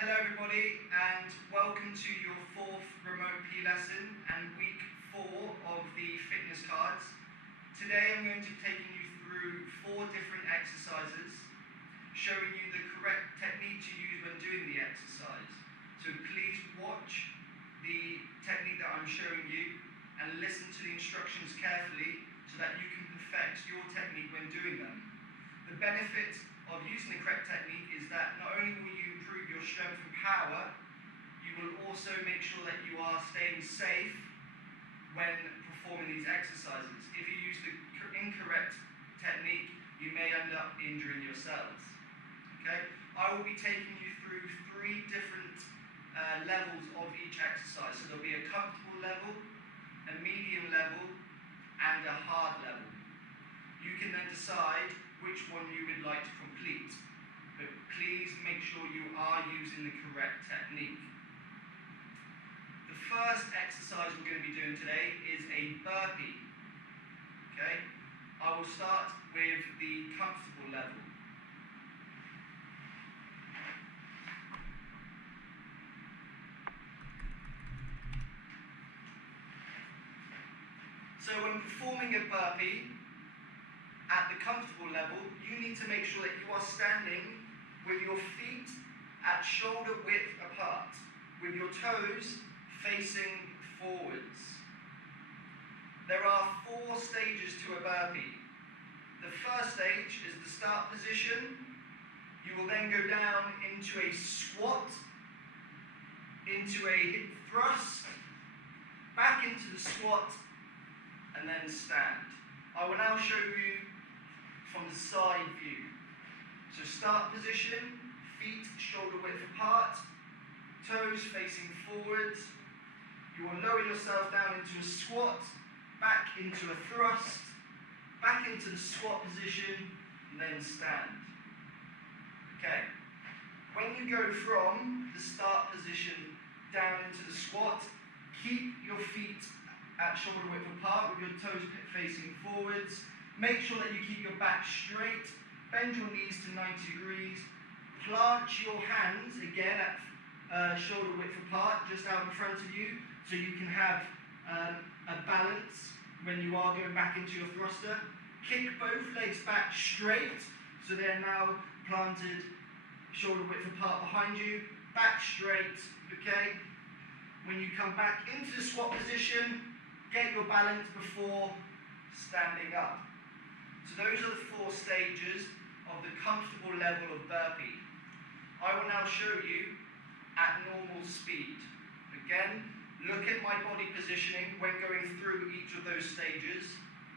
Hello everybody and welcome to your fourth remote P lesson and week 4 of the fitness cards. Today I'm going to be taking you through 4 different exercises, showing you the correct technique to use when doing the exercise. So please watch the technique that I'm showing you and listen to the instructions carefully so that you can perfect your technique when doing them. The benefit of using the correct technique is that not only will you improve your strength and power, you will also make sure that you are staying safe when performing these exercises. If you use the incorrect technique, you may end up injuring yourselves. Okay? I will be taking you through 3 different levels of each exercise. So there'll be a comfortable level, a medium level, and a hard level. You can then decide which one you would like to complete, but please make sure you are using the correct technique. The first exercise we're going to be doing today is a burpee. Okay? I will start with the comfortable level. So when performing a burpee, at the comfortable level, you need to make sure that you are standing with your feet at shoulder width apart, with your toes facing forwards. There are 4 stages to a burpee. The first stage is the start position. You will then go down into a squat, into a hip thrust, back into the squat, and then stand. I will now show you from the side view. So start position, feet shoulder width apart, toes facing forwards. You will lower yourself down into a squat, back into a thrust, back into the squat position, and then stand. Okay. When you go from the start position down into the squat, keep your feet at shoulder width apart with your toes facing forwards. Make sure that you keep your back straight, bend your knees to 90 degrees, plant your hands again at shoulder width apart, just out in front of you, so you can have a balance when you are going back into your thruster. Kick both legs back straight, so they're now planted shoulder width apart behind you, back straight, okay? When you come back into the squat position, get your balance before standing up. So those are the 4 stages of the comfortable level of burpee. I will now show you at normal speed. Again, look at my body positioning when going through each of those stages,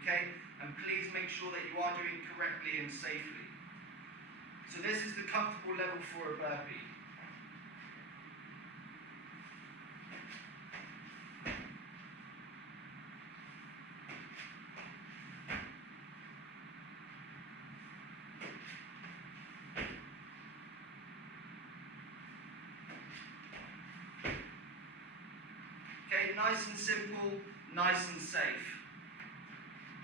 okay? And please make sure that you are doing it correctly and safely. So this is the comfortable level for a burpee. Nice and simple, nice and safe.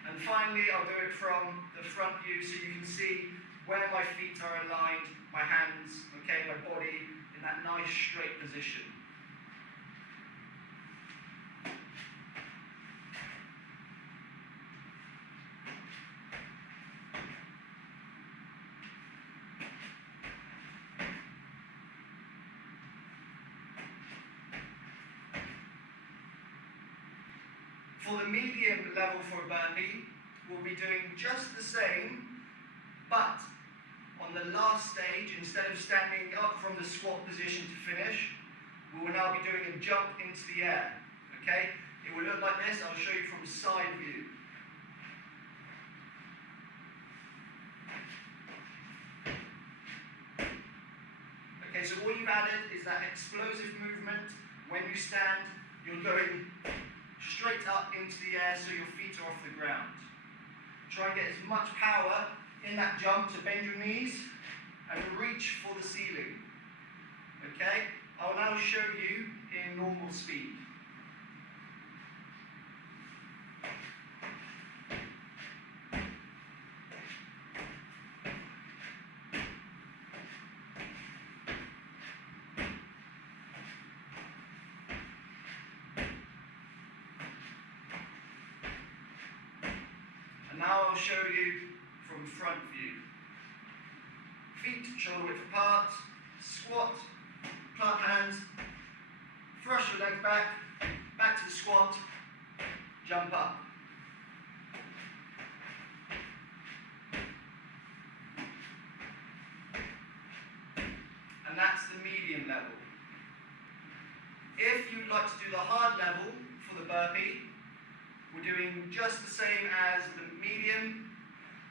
And finally, I'll do it from the front view so you can see where my feet are aligned, my hands, okay, my body in that nice straight position. For the medium level for a burpee, we'll be doing just the same, but on the last stage, instead of standing up from the squat position to finish, we will now be doing a jump into the air, okay? It will look like this. I'll show you from side view. Okay, so all you've added is that explosive movement. When you stand, you're going straight up into the air so your feet are off the ground. Try and get as much power in that jump to bend your knees and reach for the ceiling. Okay? I'll now show you in normal speed. now I'll show you from front view. Feet shoulder width apart, squat, plant hands, thrust your legs back, back to the squat, jump up. And that's the medium level. If you'd like to do the hard level for the burpee, we're doing just the same as the medium,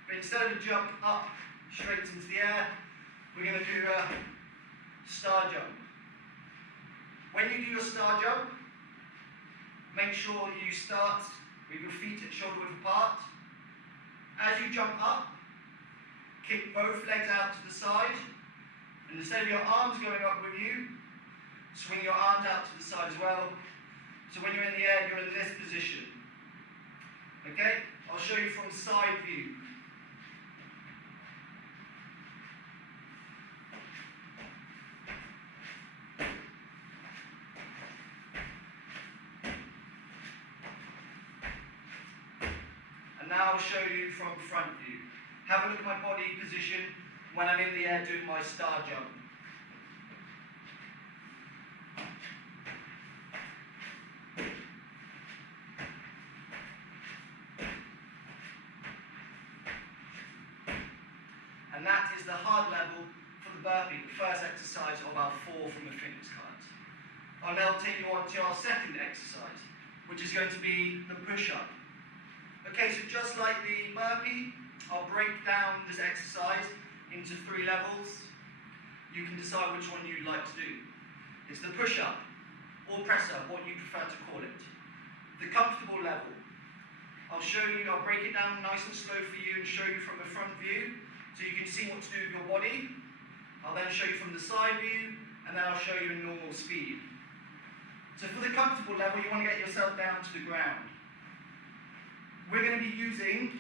but instead of a jump up straight into the air, we're going to do a star jump. When you do your star jump, make sure you start with your feet at shoulder width apart. As you jump up, kick both legs out to the side, and instead of your arms going up with you, swing your arms out to the side as well. So when you're in the air, you're in this position. Okay? I'll show you from side view. And now I'll show you from front view. Have a look at my body position when I'm in the air doing my star jump. And that is the hard level for the burpee, the first exercise of our 4 from the fitness cards. I'll now take you on to our second exercise, which is going to be the push-up. Okay, so just like the burpee, I'll break down this exercise into 3 levels. You can decide which one you'd like to do. It's the push-up or press-up, what you prefer to call it. The comfortable level. I'll break it down nice and slow for you and show you from the front view, so you can see what to do with your body. I'll then show you from the side view, and then I'll show you in normal speed. So for the comfortable level, you want to get yourself down to the ground. We're going to be using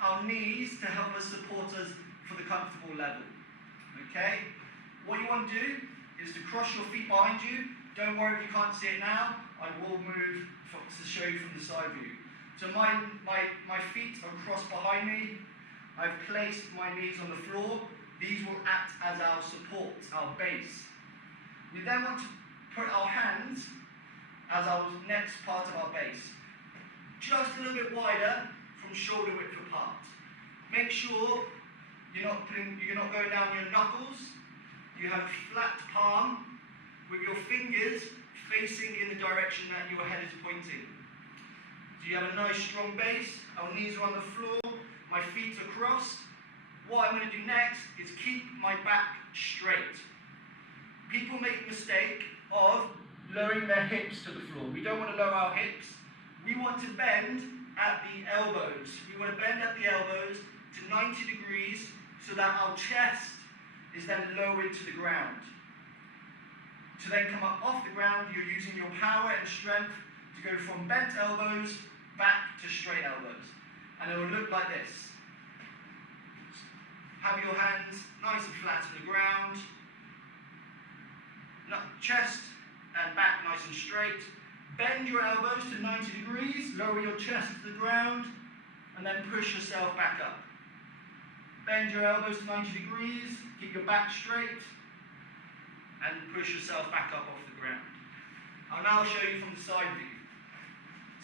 our knees to help us support us for the comfortable level. Okay? What you want to do is to cross your feet behind you. Don't worry if you can't see it now. I will move to show you from the side view. So my feet are crossed behind me. I've placed my knees on the floor. These will act as our support, our base. We then want to put our hands as our next part of our base. Just a little bit wider from shoulder width apart. Make sure you're not going down your knuckles. You have a flat palm with your fingers facing in the direction that your head is pointing. So you have a nice strong base. Our knees are on the floor. My feet are crossed. What I'm going to do next is keep my back straight. People make the mistake of lowering their hips to the floor. We don't want to lower our hips. We want to bend at the elbows. We want to bend at the elbows to 90 degrees so that our chest is then lowered to the ground. To then come up off the ground, you're using your power and strength to go from bent elbows back to straight elbows. And it will look like this. Have your hands nice and flat on the ground. Chest and back nice and straight. Bend your elbows to 90 degrees. Lower your chest to the ground. And then push yourself back up. Bend your elbows to 90 degrees. Keep your back straight. And push yourself back up off the ground. I'll now show you from the side view.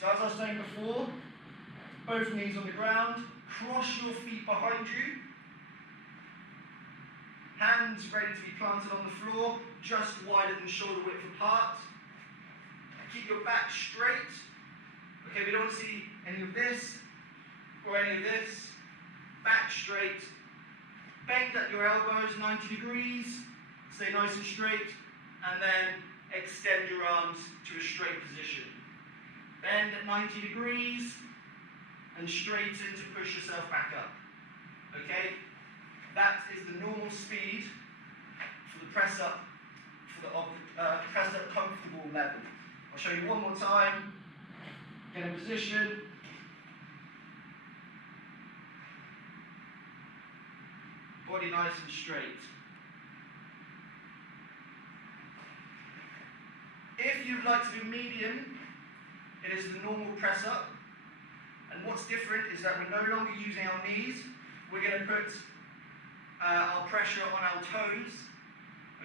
So as I was saying before, both knees on the ground, cross your feet behind you, hands ready to be planted on the floor, just wider than shoulder width apart. Keep your back straight. Okay, we don't want to see any of this or any of this. Back straight. Bend at your elbows 90 degrees, stay nice and straight, and then extend your arms to a straight position. Bend at 90 degrees, and straighten to push yourself back up. Okay? That is the normal speed for the press up, press up comfortable level. I'll show you one more time. Get in position. Body nice and straight. If you'd like to do medium, it is the normal press up. And what's different is that we're no longer using our knees. We're going to put our pressure on our toes,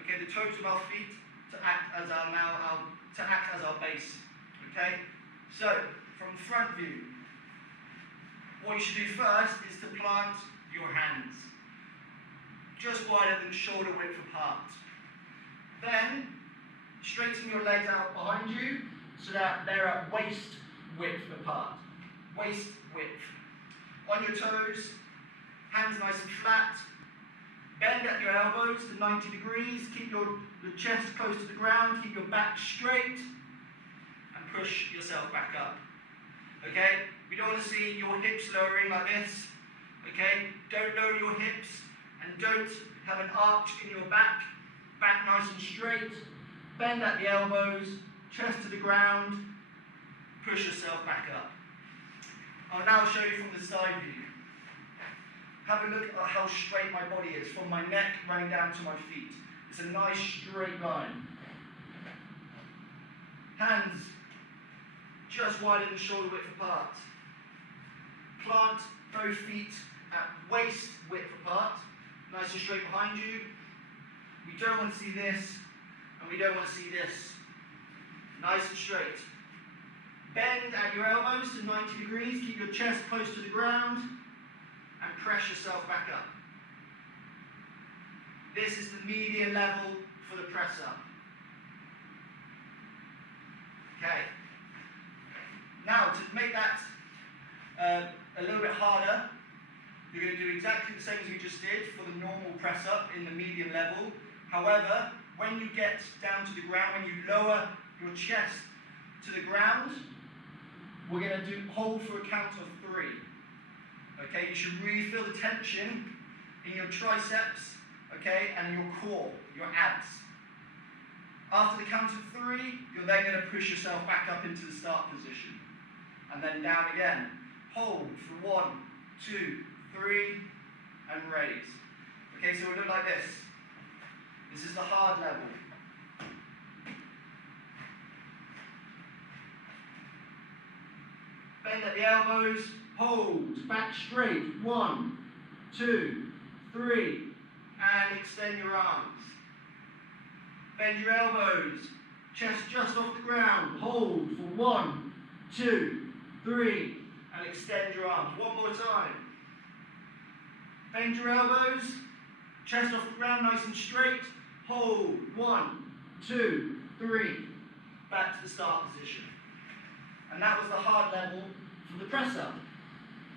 okay, the toes of our feet, to act as our base. Okay, so from the front view, what you should do first is to plant your hands just wider than shoulder width apart. Then straighten your legs out behind you so that they're at waist width apart. Waist width. On your toes, hands nice and flat. Bend at your elbows to 90 degrees. Keep your chest close to the ground. Keep your back straight. And push yourself back up. Okay? We don't want to see your hips lowering like this. Okay? Don't lower your hips. And don't have an arch in your back. Back nice and straight. Bend at the elbows. Chest to the ground. Push yourself back up. I'll now show you from the side view. Have a look at how straight my body is, from my neck running down to my feet. It's a nice straight line. Hands just wider than shoulder width apart. Plant both feet at waist width apart, nice and straight behind you. We don't want to see this, and we don't want to see this. Nice and straight. Bend at your elbows to 90 degrees, keep your chest close to the ground, and press yourself back up. This is the median level for the press up. Okay. Now, to make that a little bit harder, you're going to do exactly the same as we just did for the normal press up in the medium level. However, when you get down to the ground, when you lower your chest to the ground, we're going to hold for a count of 3. Okay, you should really feel the tension in your triceps, okay, and your core, your abs. After the count of 3, you're then going to push yourself back up into the start position. And then down again. Hold for 1, 2, 3, and raise. Okay, so it'll look like this. This is the hard level. Bend at the elbows, hold, back straight, 1, 2, 3, and extend your arms. Bend your elbows, chest just off the ground, hold for 1, 2, 3, and extend your arms. One more time. Bend your elbows, chest off the ground nice and straight, hold, 1, 2, 3, back to the start position. And that was the hard level for the press up.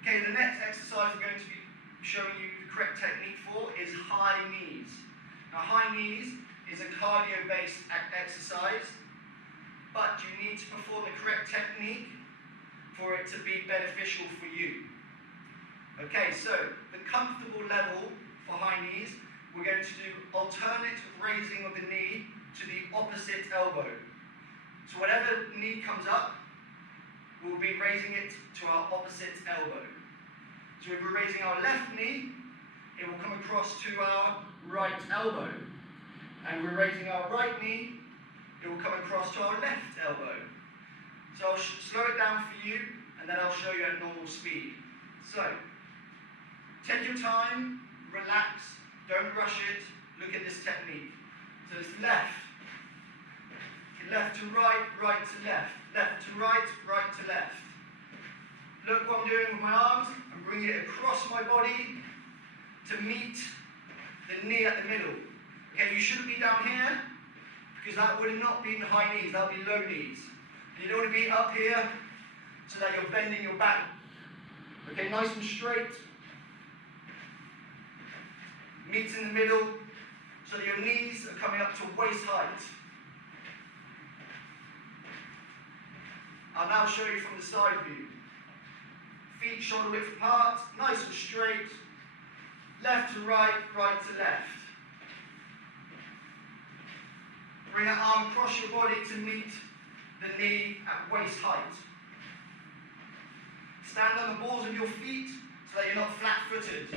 Okay, the next exercise we're going to be showing you the correct technique for is high knees. Now, high knees is a cardio-based exercise, but you need to perform the correct technique for it to be beneficial for you. Okay, so the comfortable level for high knees, we're going to do alternate raising of the knee to the opposite elbow. So whatever knee comes up, we'll be raising it to our opposite elbow. So if we're raising our left knee, it will come across to our right elbow. And we're raising our right knee, it will come across to our left elbow. So I'll slow it down for you, and then I'll show you at normal speed. So, take your time, relax, don't rush it, look at this technique. So it's left, left to right, right to left, left to right, right to left. Look what I'm doing with my arms. I'm bringing it across my body to meet the knee at the middle. Okay, you shouldn't be down here because that would not be high knees, that would be low knees. And you don't want to be up here so that you're bending your back. Okay, nice and straight. Meet in the middle so that your knees are coming up to waist height. I'll now show you from the side view. Feet shoulder width apart, nice and straight. Left to right, right to left. Bring that arm across your body to meet the knee at waist height. Stand on the balls of your feet so that you're not flat-footed.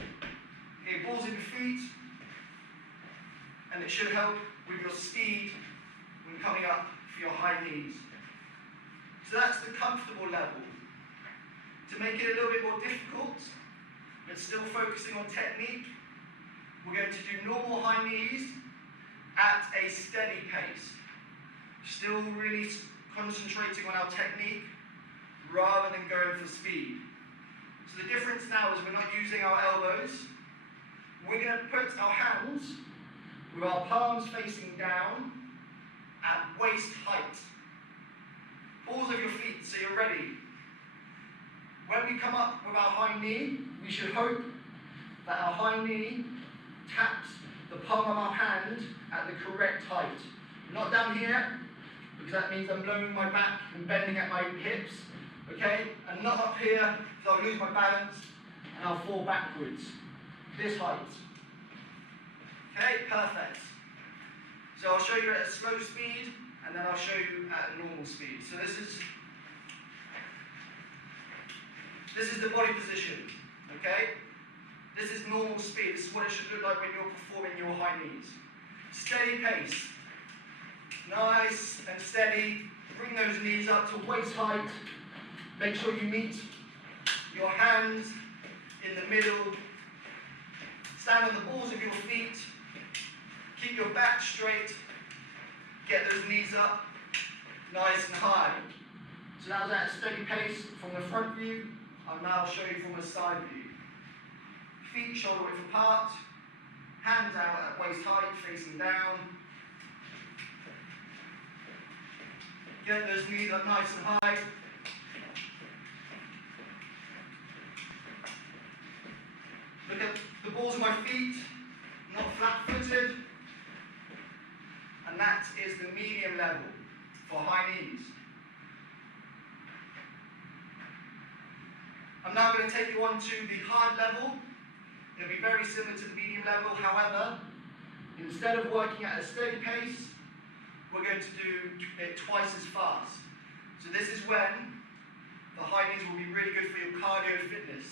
Okay, balls of your feet, and it should help with your speed when coming up for your high knees. So that's the comfortable level. To make it a little bit more difficult, but still focusing on technique, we're going to do normal high knees at a steady pace. Still really concentrating on our technique rather than going for speed. So the difference now is we're not using our elbows. We're going to put our hands with our palms facing down at waist height. Balls of your feet so you're ready. When we come up with our high knee, we should hope that our high knee taps the palm of our hand at the correct height. Not down here, because that means I'm lowering my back and bending at my hips, okay? And not up here, so I'll lose my balance and I'll fall backwards. This height. Okay, perfect. So I'll show you at a slow speed, and then I'll show you at a normal speed. So this is the body position, okay? This is normal speed. This is what it should look like when you're performing your high knees. Steady pace. Nice and steady. Bring those knees up to waist height. Make sure you meet your hands in the middle. Stand on the balls of your feet. Keep your back straight. Get those knees up nice and high. So that was at a steady pace from the front view. I'll now show you from a side view. Feet shoulder width apart. Hands out at waist height, facing down. Get those knees up nice and high. Look at the balls of my feet, not flat-footed. And that is the medium level for high knees. I'm now going to take you on to the hard level. It'll be very similar to the medium level, however, instead of working at a steady pace, we're going to do it twice as fast. So this is when the high knees will be really good for your cardio fitness,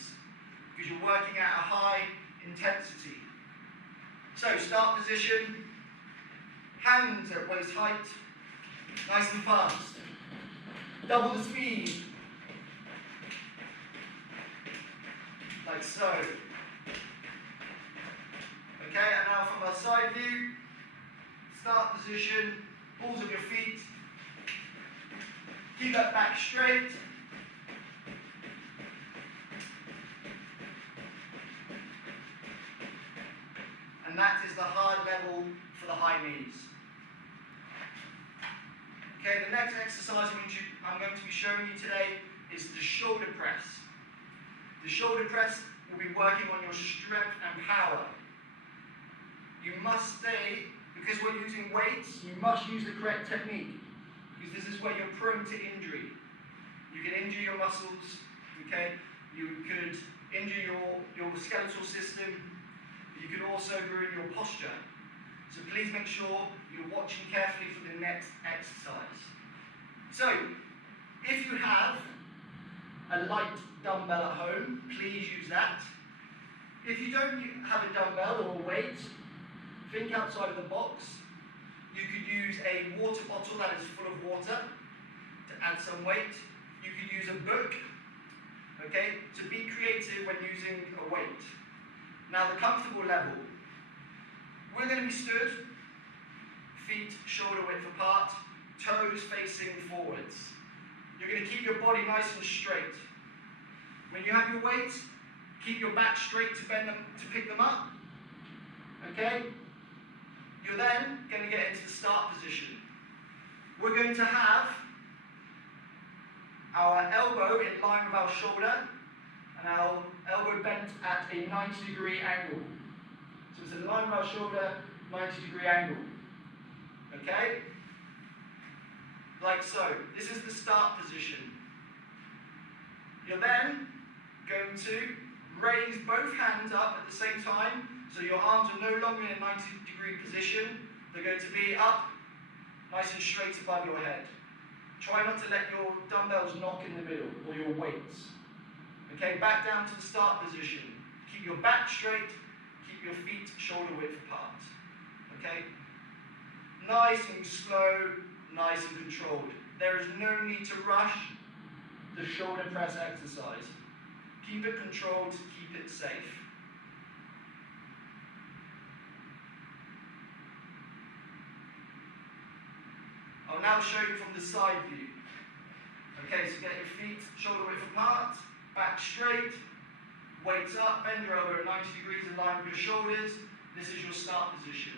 because you're working at a high intensity. So start position, hands at waist height, nice and fast. Double the speed, like so. Okay, and now from our side view, start position, balls of your feet. Keep that back straight. And that is the hard level for the high knees. Okay, the next exercise I'm going to be showing you today is the shoulder press. The shoulder press will be working on your strength and power. You must stay, because we're using weights, you must use the correct technique, because this is where you're prone to injury. You can injure your muscles, okay? You could injure your skeletal system. You could also ruin your posture. So please make sure you're watching carefully for the next exercise. So, if you have a light dumbbell at home, please use that. If you don't have a dumbbell or a weight, think outside of the box. You could use a water bottle that is full of water to add some weight. You could use a book, okay, to be creative when using a weight. Now the comfortable level, we're going to be stood, feet shoulder width apart, toes facing forwards. You're going to keep your body nice and straight. When you have your weights, keep your back straight to bend them, to pick them up. Okay? You're then going to get into the start position. We're going to have our elbow in line with our shoulder and our elbow bent at a 90-degree angle. So it's in line with our shoulder, 90-degree angle. Okay? Like so. This is the start position. You're then going to raise both hands up at the same time, so your arms are no longer in a 90-degree position. They're going to be up, nice and straight above your head. Try not to let your dumbbells knock in the middle, or your weights. Okay, back down to the start position. Keep your back straight, keep your feet shoulder width apart. Okay? Nice and slow, nice and controlled. There is no need to rush the shoulder press exercise. Keep it controlled, keep it safe. I'll now show you from the side view. Okay, so get your feet shoulder width apart, back straight, weights up, bend your elbow at 90 degrees in line with your shoulders. This is your start position.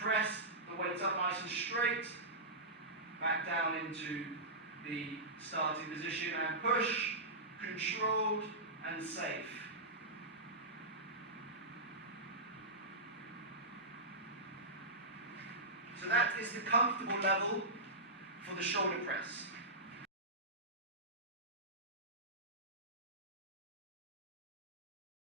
Press the weights up nice and straight, back down into the starting position and push, controlled and safe. So that is the comfortable level for the shoulder press.